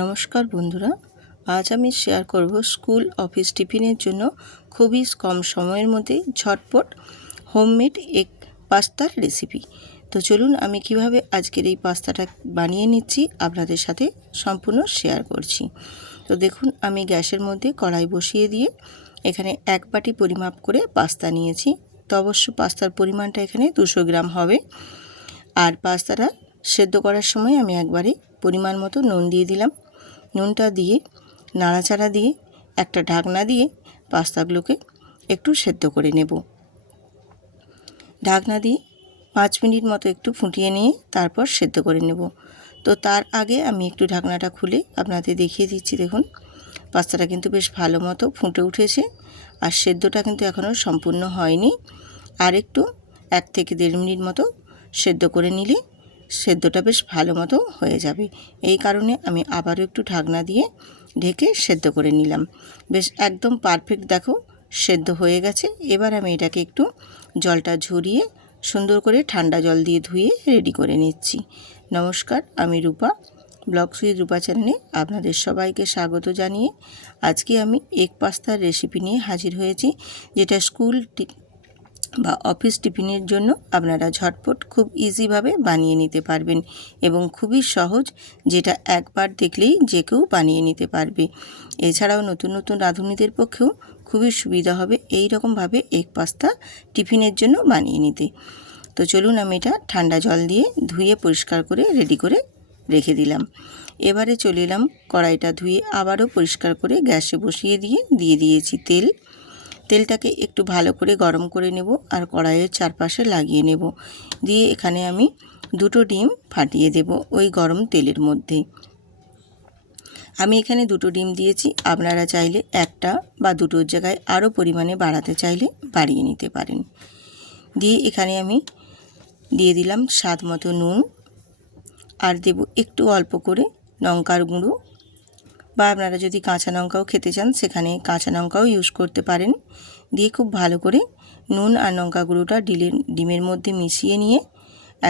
নমস্কার বন্ধুরা, আজ আমি শেয়ার করব স্কুল অফিস টিফিনের জন্য খুবই কম সময়ের মধ্যে ঝটপট হোমমেড এগ পাস্তার রেসিপি। তো চলুন আমি কিভাবে আজকের এই পাস্তাটা বানিয়ে নিচ্ছি আপনাদের সাথে সম্পূর্ণ শেয়ার করছি। তো দেখুন, আমি গ্যাসের মধ্যে কড়াই বসিয়ে দিয়ে এখানে 1 বাটি পরিমাপ করে পাস্তা নিয়েছি। তো অবশ্য পাস্তার পরিমাণটা এখানে 200 গ্রাম হবে। আর পাস্তাটা সেদ্ধ করার সময় আমি একবারে পরিমাণ মতো নুন দিয়ে দিলাম। নুনটা দিয়ে নাড়াচাড়া দিয়ে একটা ঢাকনা দিয়ে পাস্তাগুলোকে একটু সেদ্ধ করে নেব। ঢাকনা দিয়ে 5 মিনিট মতো একটু ফুটিয়ে নিয়ে তারপর সেদ্ধ করে নেব। তো তার আগে আমি একটু ঢাকনাটা খুলে আপনাদের দেখিয়ে দিচ্ছি। দেখুন, পাস্তাটা কিন্তু বেশ ভালো মতো ফুটে উঠেছে, আর সেদ্ধটা কিন্তু এখনও সম্পূর্ণ হয়নি। আর একটু 1 থেকে 1.5 মিনিট মতো সেদ্ধ করে নিলে সেদ্ধটা বেশ ভালো মতো হয়ে যাবে। এই কারণে আমি আবারও একটু ঢাকনা দিয়ে ঢেকে সেদ্ধ করে নিলাম। বেশ একদম পারফেক্ট দেখো সেদ্ধ হয়ে গেছে। এবার আমি এটাকে একটু জলটা ঝরিয়ে সুন্দর করে ঠান্ডা জল দিয়ে ধুয়ে রেডি করে নিচ্ছি। নমস্কার, আমি রূপা, ব্লগস উইথ রূপা চ্যানেলে আপনাদের সবাইকে স্বাগত জানিয়ে আজকে আমি এগ পাস্তার রেসিপি নিয়ে হাজির হয়েছি, যেটা স্কুল বা অফিস টিফিনের জন্য আপনারা ঝটপট খুব ইজিভাবে বানিয়ে নিতে পারবেন এবং খুবই সহজ, যেটা একবার দেখলেই যে কেউ বানিয়ে নিতে পারবে। এছাড়াও নতুন নতুন রাঁধুনিদের পক্ষেও খুবই সুবিধা হবে এই রকমভাবে এগ পাস্তা টিফিনের জন্য বানিয়ে নিতে। তো চলুন, আমি এটা ঠান্ডা জল দিয়ে ধুয়ে পরিষ্কার করে রেডি করে রেখে দিলাম। এবারে চলে এলাম, কড়াইটা ধুয়ে আবারও পরিষ্কার করে গ্যাসে বসিয়ে দিয়ে দিয়েছি তেল। তেলটাকে একটু ভালো করে গরম করে নেব আর কড়াইয়ের চারপাশে লাগিয়ে নেব। দিয়ে এখানে আমি 2টো ডিম ফাটিয়ে দেব ওই গরম তেলের মধ্যে। আমি এখানে 2টো ডিম দিয়েছি, আপনারা চাইলে 1টা বা 2টোর জায়গায় আরও পরিমাণে বাড়াতে চাইলে বাড়িয়ে নিতে পারেন। দিয়ে এখানে আমি দিয়ে দিলাম স্বাদ মতো নুন, আর দেব একটু অল্প করে লঙ্কার গুঁড়ো, বা আপনারা যদি কাঁচা লঙ্কাও খেতে চান সেখানে কাঁচা লঙ্কাও ইউজ করতে পারেন। দিয়ে খুব ভালো করে নুন আর লঙ্কা গুঁড়োটা ডিমের মধ্যে মিশিয়ে নিয়ে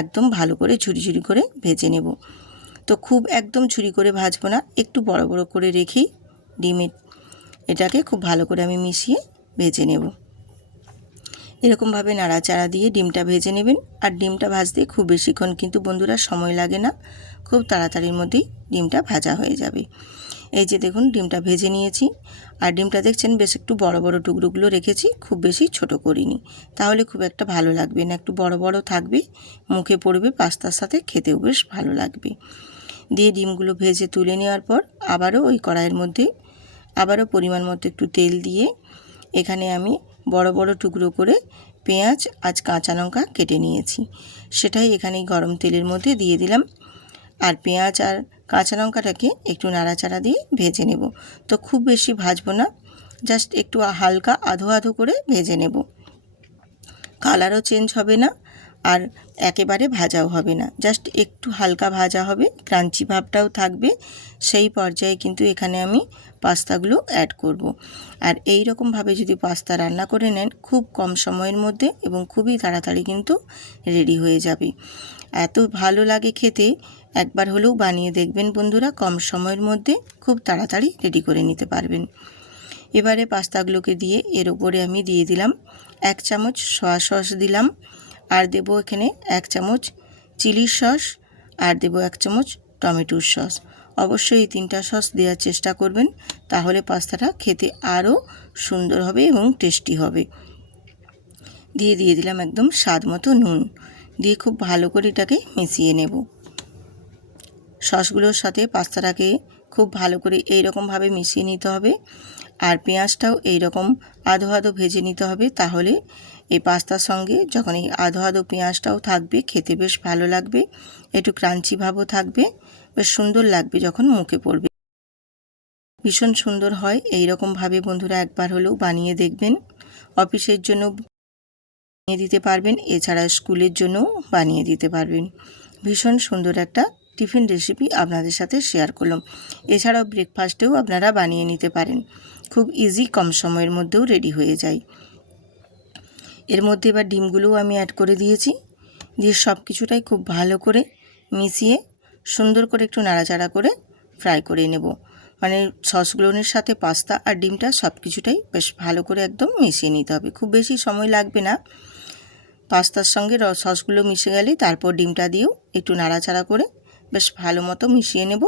একদম ভালো করে ঝুরি করে ভেজে নেব। তো খুব একদম ঝুরি করে ভাজবো না, একটু বড় বড় করে রেখেই এটাকে খুব ভালো করে আমি মিশিয়ে ভেজে নেব। এরকমভাবে নাড়াচাড়া দিয়ে ডিমটা ভেজে নেবেন। আর ডিমটা ভাজতে খুব বেশিক্ষণ কিন্তু বন্ধুরা সময় লাগে না, খুব তাড়াতাড়ির মধ্যেই ডিমটা ভাজা হয়ে যাবে। এই যে দেখুন, ডিমটা ভেজে নিয়েছি। আর ডিমটা দেখছেন বেশ একটু বড় বড় টুকরোগুলো রেখেছি, খুব বেশি ছোট করিনি, তাহলে খুব একটা ভালো লাগবে না। একটু বড় বড় থাকবে, মুখে পড়বে, পাস্তার সাথে খেতেও বেশ ভালো লাগবে। দিয়ে ডিমগুলো ভেজে তুলে নেওয়ার পর আবারও ওই কড়াইয়ের মধ্যে আবারও পরিমাণ মতো একটু তেল দিয়ে এখানে আমি বড় বড় টুকরো করে পেঁয়াজ আর কাঁচা লঙ্কা কেটে নিয়েছি, সেটাই এখানে গরম তেলের মধ্যে দিয়ে দিলাম। আর পেঁয়াজ আর কাঁচা লঙ্কাটাকে একটু নাড়াচাড়া দিয়ে ভেজে নেব। তো খুব বেশি ভাজবো না, জাস্ট একটু হালকা আধো আধো করে ভেজে নেব। কালারও চেঞ্জ হবে না আর একেবারে ভাজাও হবে না, জাস্ট একটু হালকা ভাজা হবে, ক্রাঞ্চি ভাবটাও থাকবে। সেই পর্যায়ে কিন্তু এখানে আমি পাস্তাগুলো অ্যাড করব। আর এই রকমভাবে যদি পাস্তা রান্না করে নেন খুব কম সময়ের মধ্যে এবং খুবই তাড়াতাড়ি কিন্তু রেডি হয়ে যাবে। এত ভালো লাগে খেতে, একবার হলেও বানিয়ে দেখবেন বন্ধুরা, কম সময়ের মধ্যে খুব তাড়াতাড়ি রেডি করে নিতে পারবেন। এবারে পাস্তাগুলোকে দিয়ে এর উপরে আমি দিয়ে দিলাম 1 চামচ সয়া সস দিলাম, আর দেব এখানে 1 চামচ চিলি সস, আর দেব 1 চামচ টমেটোর সস। অবশ্যই এই 3টা সস দেওয়ার চেষ্টা করবেন, তাহলে পাস্তাটা খেতে আরও সুন্দর হবে এবং টেস্টি হবে। দিয়ে দিলাম একদম স্বাদ মতো নুন, দিয়ে খুব ভালো করে এটাকে মিশিয়ে নেব। সসগুলোর সাথে পাস্তাটাকে খুব ভালো করে এই রকমভাবে মিশিয়ে নিতে হবে। আর পেঁয়াজটাও এই রকম আধো আধো ভেজে নিতে হবে, তাহলে এই পাস্তার সঙ্গে যখন এই আধো আধো পেঁয়াজটাও থাকবে খেতে বেশ ভালো লাগবে, একটু ক্রাঞ্চি ভাবও থাকবে, বেশ সুন্দর লাগবে যখন মুখে পড়বে, ভীষণ সুন্দর হয়। এই রকমভাবে বন্ধুরা একবার হলেও বানিয়ে দেখবেন। অফিসের জন্য বানিয়ে দিতে পারবেন, এছাড়া স্কুলের জন্যও বানিয়ে দিতে পারবেন। ভীষণ সুন্দর একটা টিফিন রেসিপি আপনাদের সাথে শেয়ার করলাম। এছাড়াও ব্রেকফাস্টেও আপনারা বানিয়ে নিতে পারেন, খুব ইজি, কম সময়ের মধ্যেও রেডি হয়ে যায়। এর মধ্যে এবার ডিমগুলোও আমি অ্যাড করে দিয়েছি, দিয়ে সব কিছুটাই খুব ভালো করে মিশিয়ে সুন্দর করে একটু নাড়াচাড়া করে ফ্রাই করে নেব। মানে সসগুলোর সাথে পাস্তা আর ডিমটা সব কিছুটাই বেশ ভালো করে একদম মিশিয়ে নিতে হবে। খুব বেশি সময় লাগবে না। পাস্তার সঙ্গে সসগুলো মিশে গেলেই তারপর ডিমটা দিয়েও একটু নাড়াচাড়া করে বেশ ভালো মতো মিশিয়ে নেব।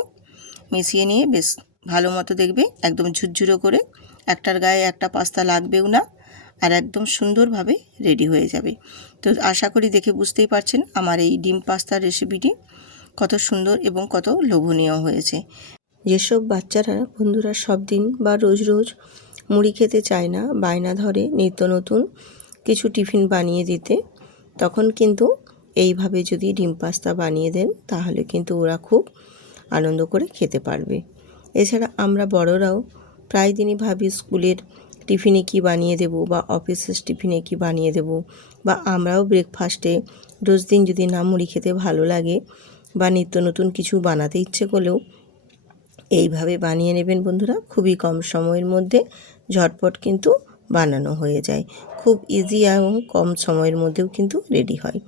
মিশিয়ে নিয়ে বেশ ভালো মতো দেখবে একদম ঝুরঝুরো করে, একটার গায়ে একটা পাস্তা লাগবেও না, আর একদম সুন্দরভাবে রেডি হয়ে যাবে। তো আশা করি দেখে বুঝতেই পারছেন আমার এই ডিম পাস্তার রেসিপিটি কত সুন্দর এবং কত লোভনীয় হয়েছে। যেসব বাচ্চারা বন্ধুরা সব দিন বা রোজ রোজ মুড়ি খেতে চায় না, বায়না ধরে নিত্য নতুন কিছু টিফিন বানিয়ে দিতে, তখন কিন্তু এইভাবে যদি ডিম পাস্তা বানিয়ে দেন তাহলে কিন্তু ওরা খুব আনন্দ করে খেতে পারবে। এছাড়া আমরা বড়রাও প্রায় দিনই ভাবি স্কুলের টিফিনে কি বানিয়ে দেব বা অফিসের টিফিনে কি বানিয়ে দেব, বা আমরাও ব্রেকফাস্টে রোজ দিন যদি না মুড়ি খেতে ভালো লাগে বা নিত্য নতুন কিছু বানাতে ইচ্ছে করলেও এইভাবে বানিয়ে নেবেন বন্ধুরা। খুবই কম সময়ের মধ্যে ঝটপট কিন্তু বানানো হয়ে যায়, খুব ইজি এবং কম সময়ের মধ্যেও কিন্তু রেডি হয়।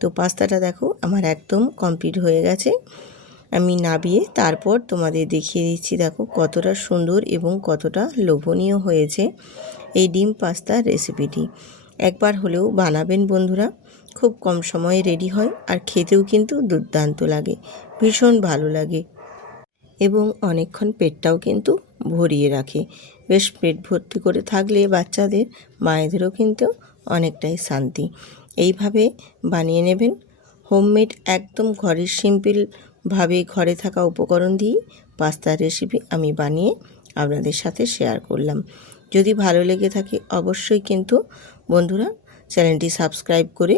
তো পাস্তাটা দেখো আমার একদম কমপ্লিট হয়ে গেছে। আমি নাবিয়ে তারপর তোমাদের দেখিয়ে দিচ্ছি দেখো কতটা সুন্দর এবং কতটা লোভনীয় হয়েছে এই ডিম পাস্তার রেসিপিটি। একবার হলেও বানাবেন বন্ধুরা, খুব কম সময়ে রেডি হয় আর খেতেও কিন্তু দুর্দান্ত লাগে, ভীষণ ভালো লাগে এবং অনেকক্ষণ পেটটাও কিন্তু ভরিয়ে রাখে। বেশ পেট ভর্তি করে থাকলে বাচ্চাদের মায়েদেরও কিন্তু অনেকটাই শান্তি। এইভাবে বানিয়ে নেবেন। হোমমেড একদম ঘরের সিম্পলভাবে ঘরে থাকা উপকরণ দিয়েই পাস্তার রেসিপি আমি বানিয়ে আপনাদের সাথে শেয়ার করলাম। যদি ভালো লেগে থাকে অবশ্যই কিন্তু বন্ধুরা চ্যানেলটি সাবস্ক্রাইব করে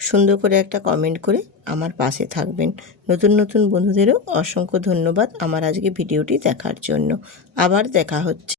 সুন্দর করে একটা কমেন্ট করে আমার পাশে থাকবেন। নতুন নতুন বন্ধুদেরও অসংখ্য ধন্যবাদ আমার আজকে ভিডিওটি দেখার জন্য। আবার দেখা হচ্ছে।